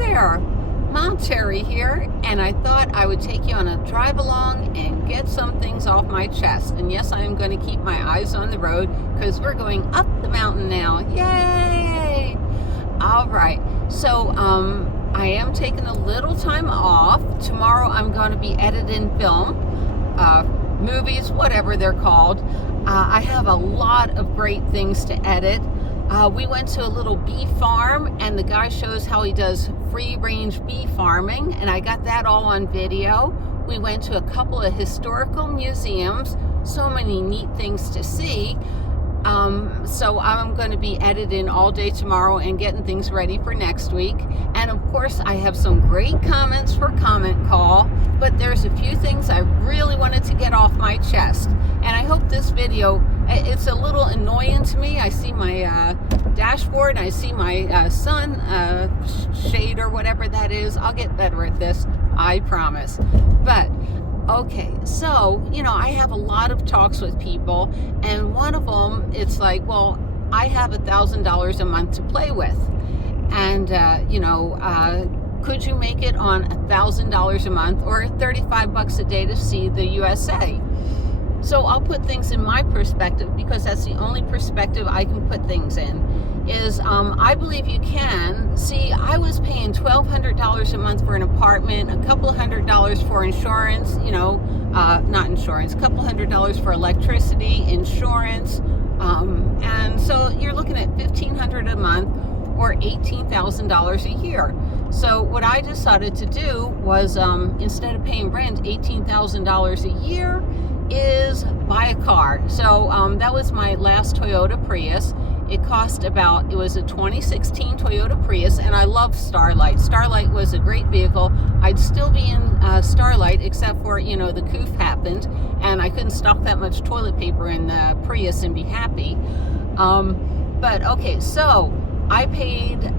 there, Mom Terry here, and I thought I would take you on a drive along and get some things off my chest. And yes, I am going to keep my eyes on the road because we're going up the mountain now. Yay! All right, so I am taking a little time off. Tomorrow I'm going to be editing film, movies, whatever they're called. I have a lot of great things to edit. We went to a little bee farm, and the guy shows how he does free-range bee farming, and I got that all on video. We went to a couple of historical museums, so many neat things to see. So I'm going to be editing all day tomorrow and getting things ready for next week. And of course, I have some great comments for Comment Call, but there's a few things I really wanted to get off my chest. And I hope this video, it's a little annoying to me. I see my dashboard, I see my sun shade or whatever that is. I'll get better at this, I promise. But okay, so, I have a lot of talks with people, and one of them, it's like, well, I have $1,000 a month to play with. And, could you make it on $1,000 a month or $35 a day to see the USA? So I'll put things in my perspective, because that's the only perspective I can put things in, is I believe you can. See, I was paying $1,200 a month for an apartment, a couple of $100 for insurance, not insurance, a couple $100 for electricity, insurance, and so you're looking at $1,500 a month or $18,000 a year. So what I decided to do was, instead of paying rent $18,000 a year, is buy a car. So that was my last Toyota Prius. It cost it was a 2016 Toyota Prius, and I love Starlight. Starlight was a great vehicle. I'd still be in Starlight, except for, the coof happened, and I couldn't stuff that much toilet paper in the Prius and be happy. But okay, so I paid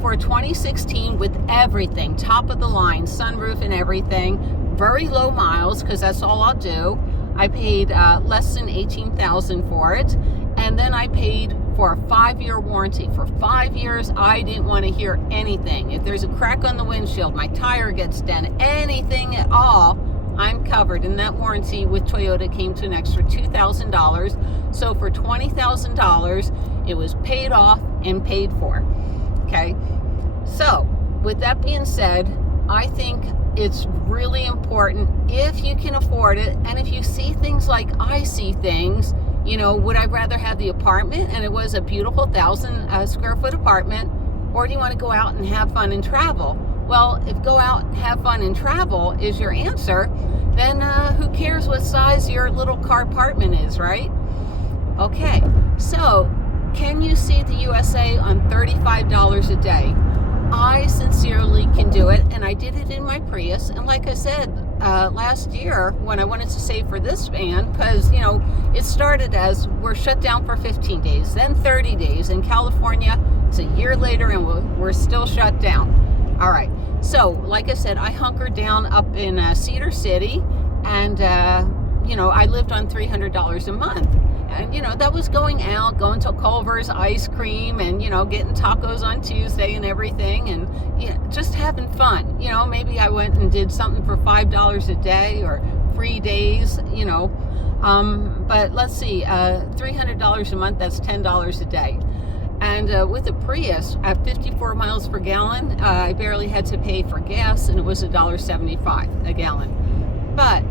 for 2016 with everything, top of the line, sunroof and everything, very low miles, because that's all I'll do. I paid less than $18,000 for it, and then I paid for a 5-year warranty. For 5 years, I didn't want to hear anything. If there's a crack on the windshield, my tire gets dent, anything at all, I'm covered. And that warranty with Toyota came to an extra $2,000. So for $20,000, it was paid off and paid for. Okay, so with that being said, I think it's really important, if you can afford it, and if you see things like I see things, would I rather have the apartment, and it was a beautiful 1,000 square foot apartment, or do you want to go out and have fun and travel? Well, if go out and have fun and travel is your answer, then who cares what size your little car apartment is, right? Okay, so can you see the USA on $35 a day? I sincerely can do it, and I did it in my Prius. And like I said, last year when I wanted to save for this van, because it started as we're shut down for 15 days, then 30 days. In California, it's a year later and we're still shut down. All right, so like I said, I hunkered down up in Cedar City, and I lived on $300 a month. And, that was going out, going to Culver's ice cream, and, getting tacos on Tuesday and everything, and just having fun. Maybe I went and did something for $5 a day or free days, but let's see, $300 a month, that's $10 a day. And with a Prius at 54 miles per gallon, I barely had to pay for gas, and it was $1.75 a gallon. But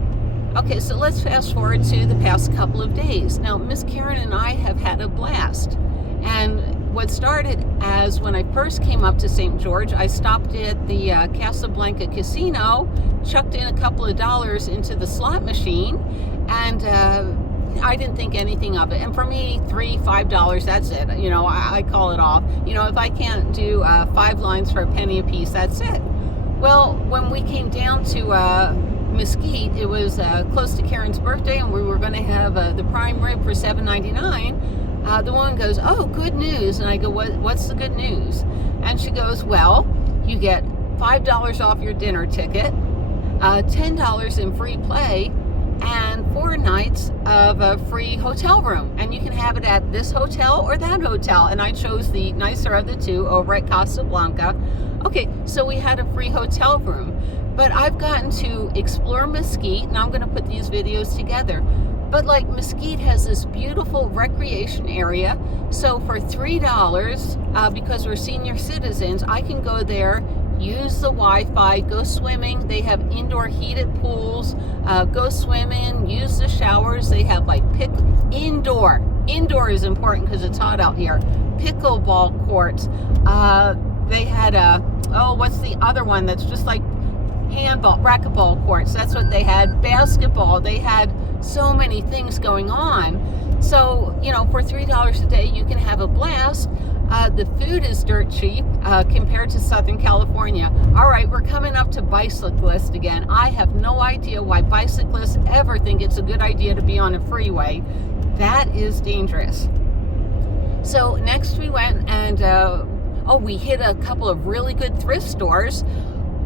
okay, so let's fast forward to the past couple of days. Now, Miss Karen and I have had a blast. And what started as when I first came up to St. George, I stopped at the Casablanca Casino, chucked in a couple of dollars into the slot machine, and I didn't think anything of it. And for me, $3, $5, that's it. I call it off. If I can't do 5 lines for a penny a piece, that's it. Well, when we came down to Mesquite, it was close to Karen's birthday, and we were going to have the prime rib for $7.99. The woman goes, "Oh, good news." And I go, what's the good news? And she goes, well, you get $5 off your dinner ticket, $10 in free play, and 4 nights of a free hotel room. And you can have it at this hotel or that hotel. And I chose the nicer of the two over at Casablanca. Okay, so we had a free hotel room, but I've gotten to explore Mesquite, and I'm going to put these videos together. But like Mesquite has this beautiful recreation area, so for $3, because we're senior citizens, I can go there, use the Wi-Fi, go swimming. They have indoor heated pools, go swimming, use the showers. They have like indoor is important because it's hot out here, pickleball courts. They had what's the other one that's just like racquetball courts? That's what they had. Basketball. They had so many things going on. So, for $3 a day, you can have a blast. The food is dirt cheap compared to Southern California. All right, we're coming up to bicyclists again. I have no idea why bicyclists ever think it's a good idea to be on a freeway. That is dangerous. So next we went and we hit a couple of really good thrift stores.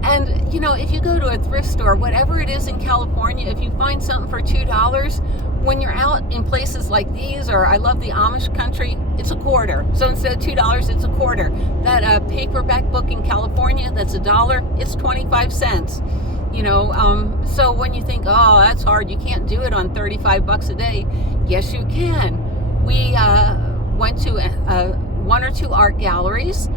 And, if you go to a thrift store, whatever it is in California, if you find something for $2, when you're out in places like these, or I love the Amish country, it's a quarter. So instead of $2, it's a quarter. That paperback book in California, that's $1, it's 25 cents. So when you think, oh, that's hard, you can't do it on $35 a day. Yes, you can. We went to one or two art galleries.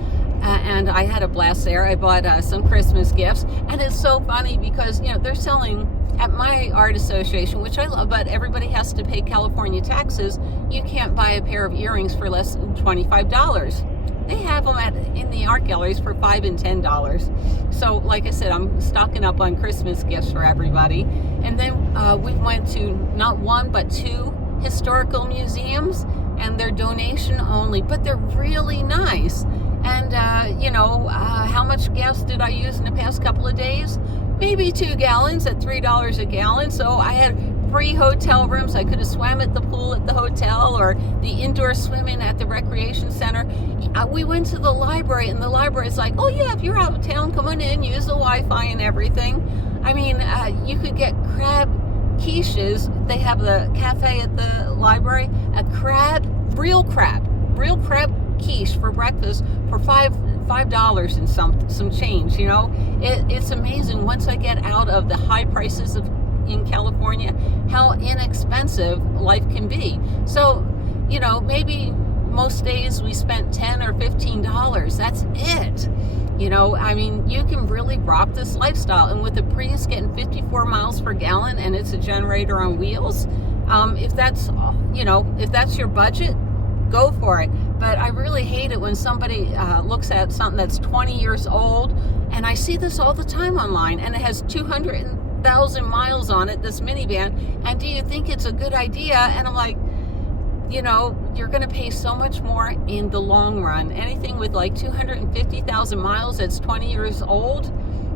And I had a blast there. I bought some Christmas gifts. And it's so funny because, they're selling at my art association, which I love, but everybody has to pay California taxes. You can't buy a pair of earrings for less than $25. They have them in the art galleries for $5 and $10. So like I said, I'm stocking up on Christmas gifts for everybody. And then we went to not one, but two historical museums, and they're donation only, but they're really nice. And, how much gas did I use in the past couple of days? Maybe 2 gallons at $3 a gallon. So I had free hotel rooms. I could have swam at the pool at the hotel or the indoor swimming at the recreation center. We went to the library, and the library is like, oh yeah, if you're out of town, come on in, use the Wi-Fi and everything. I mean, you could get crab quiches. They have the cafe at the library, real crab quiche for breakfast for $5 and some change. It's amazing once I get out of the high prices in California how inexpensive life can be. So maybe most days we spent $10 or $15. That's it. You can really rock this lifestyle. And with the Prius getting 54 miles per gallon, and it's a generator on wheels, if that's your budget, go for it. But I really hate it when somebody looks at something that's 20 years old, and I see this all the time online, and it has 200,000 miles on it, this minivan, and do you think it's a good idea? And I'm like, you're going to pay so much more in the long run. Anything with like 250,000 miles that's 20 years old,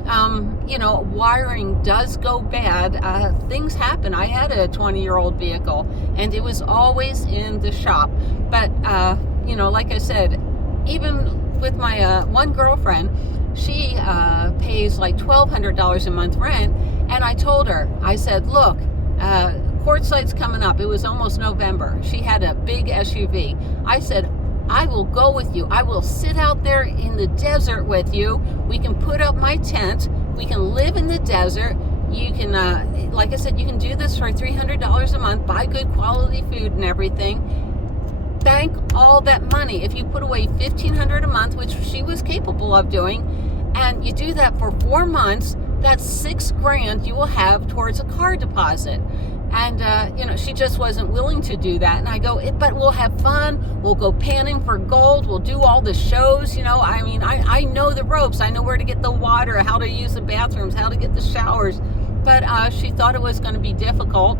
wiring does go bad. Things happen. I had a 20-year-old vehicle, and it was always in the shop. But, like I said, even with my one girlfriend, she pays like $1,200 a month rent. And I told her, I said, look, Quartzsite's coming up. It was almost November. She had a big SUV. I said, I will go with you. I will sit out there in the desert with you. We can put up my tent. We can live in the desert. You can, like I said, you can do this for $300 a month, buy good quality food and everything. Bank all that money. If you put away $1,500 a month, which she was capable of doing, and you do that for 4 months, that's $6,000 you will have towards a car deposit. And, she just wasn't willing to do that. And I go, but we'll have fun. We'll go panning for gold. We'll do all the shows. I know the ropes. I know where to get the water, how to use the bathrooms, how to get the showers. But she thought it was going to be difficult.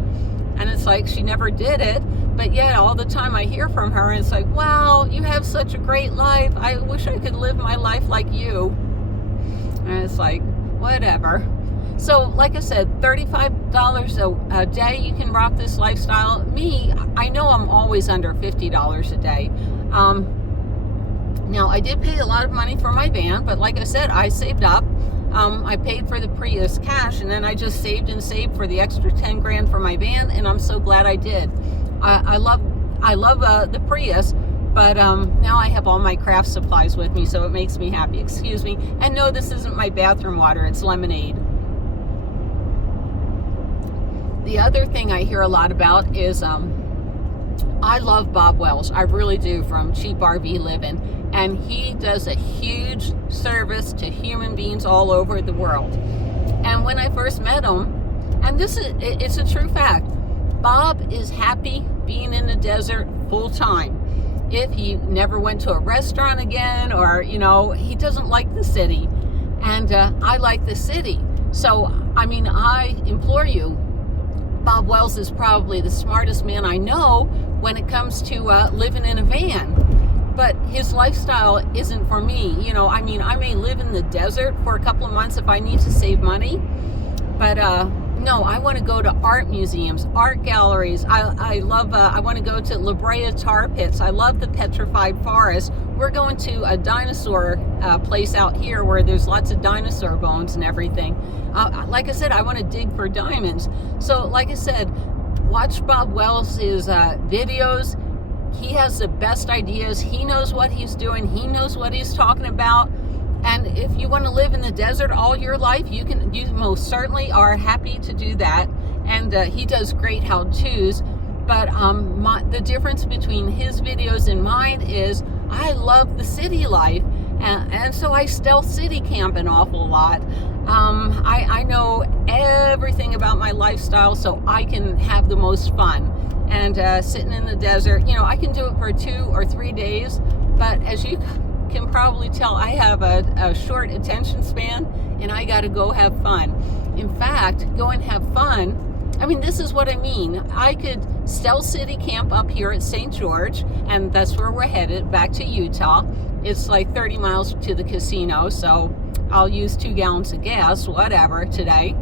And it's like she never did it. But yet all the time I hear from her, and it's like, wow, you have such a great life. I wish I could live my life like you. And it's like, whatever. So, like I said, $35 a day, you can rock this lifestyle. Me, I know I'm always under $50 a day. Now, I did pay a lot of money for my van, but like I said, I saved up. I paid for the Prius cash, and then I just saved and saved for the extra $10,000 for my van, and I'm so glad I did. I love the Prius, But now I have all my craft supplies with me, so it makes me happy. Excuse me. And no, this isn't my bathroom water. It's lemonade. The other thing I hear a lot about is I love Bob Welsh. I really do, from Cheap RV Living. And he does a huge service to human beings all over the world. And when I first met him, and it's a true fact, Bob is happy being in the desert full time. If he never went to a restaurant again, or, he doesn't like the city. And I like the city. So, I implore you, Bob Wells is probably the smartest man I know when it comes to living in a van. But his lifestyle isn't for me. I may live in the desert for a couple of months if I need to save money. But no, I want to go to art museums, art galleries. I love, I want to go to La Brea tar pits. I love the petrified forest. We're going to a dinosaur place out here where there's lots of dinosaur bones and everything. Like I said, I want to dig for diamonds. So like I said, watch Bob Wells' videos. He has the best ideas. He knows what he's doing. He knows what he's talking about. And if you want to live in the desert all your life, you most certainly are happy to do that. And he does great how-tos. But the difference between his videos and mine is I love the city life. And so I stealth city camp an awful lot. I know everything about my lifestyle so I can have the most fun. And sitting in the desert, I can do it for 2 or 3 days. But as you can probably tell, I have a short attention span, and I got to go have fun. In fact, go and have fun. This is what I mean. I could stealth city camp up here at St. George, and that's where we're headed, back to Utah. It's like 30 miles to the casino, so I'll use 2 gallons of gas, whatever, today.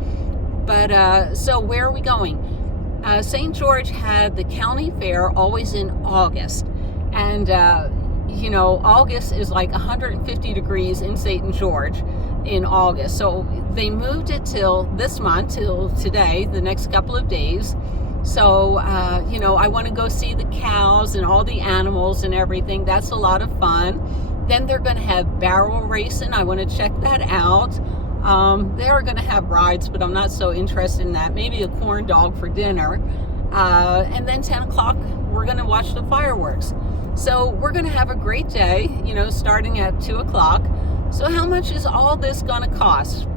But so where are we going? St. George had the county fair always in August, and August is like 150 degrees in St. George in August. So they moved it till this month, till today, the next couple of days. So, I want to go see the cows and all the animals and everything. That's a lot of fun. Then they're going to have barrel racing. I want to check that out. They are going to have rides, but I'm not so interested in that. Maybe a corn dog for dinner. And then 10 o'clock, we're going to watch the fireworks. So we're going to have a great day, starting at 2 o'clock. So how much is all this going to cost?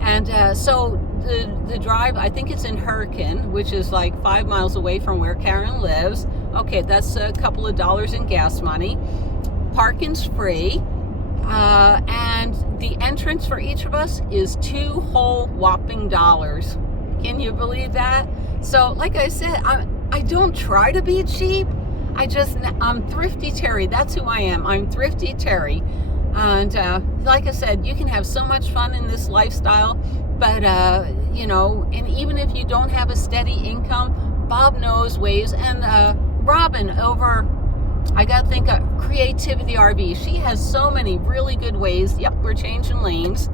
And so the drive, I think it's in Hurricane, which is like 5 miles away from where Karen lives. Okay, that's a couple of dollars in gas money. Parking's free. And the entrance for each of us is $2 whole whopping dollars. Can you believe that? So like I said, I don't try to be cheap. I'm Thrifty Terry. That's who I am. I'm Thrifty Terry. And like I said, you can have so much fun in this lifestyle. But, and even if you don't have a steady income, Bob knows ways. And Robin over, I got to think of Creativity RV. She has so many really good ways. Yep, we're changing lanes.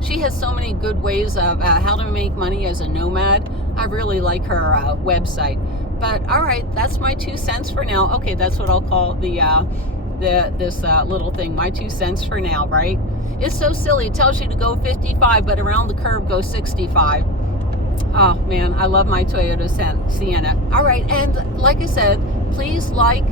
She has so many good ways of how to make money as a nomad. I really like her website. But all right, that's my 2 cents for now. Okay, that's what I'll call this little thing, my 2 cents for now, right? It's so silly. It tells you to go 55, but around the curve go 65. Oh man, I love my Toyota Sienna. All right, and like I said, please like,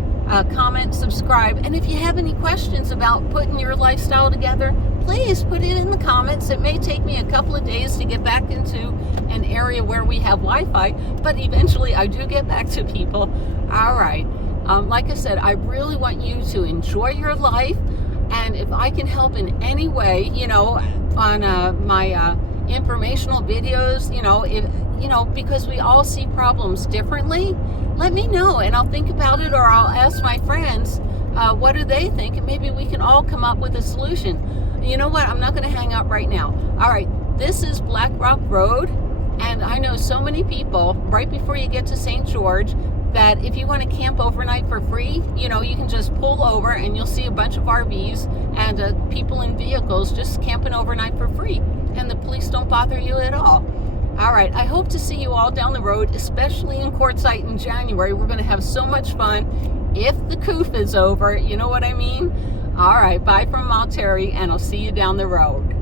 comment, subscribe, and if you have any questions about putting your lifestyle together, please put it in the comments. It may take me a couple of days to get back into an area where we have Wi-Fi, but eventually I do get back to people. All right. Like I said, I really want you to enjoy your life, and if I can help in any way, on my informational videos, because we all see problems differently, let me know and I'll think about it, or I'll ask my friends what do they think, and maybe we can all come up with a solution. You know what? I'm not going to hang up right now. All right, this is Black Rock Road, and I know so many people right before you get to St. George that if you want to camp overnight for free, you can just pull over and you'll see a bunch of RVs and people in vehicles just camping overnight for free, and the police don't bother you at all. All right, I hope to see you all down the road, especially in Quartzsite in January. We're going to have so much fun if the coof is over, you know what I mean? All right, bye from Mount Terry, and I'll see you down the road.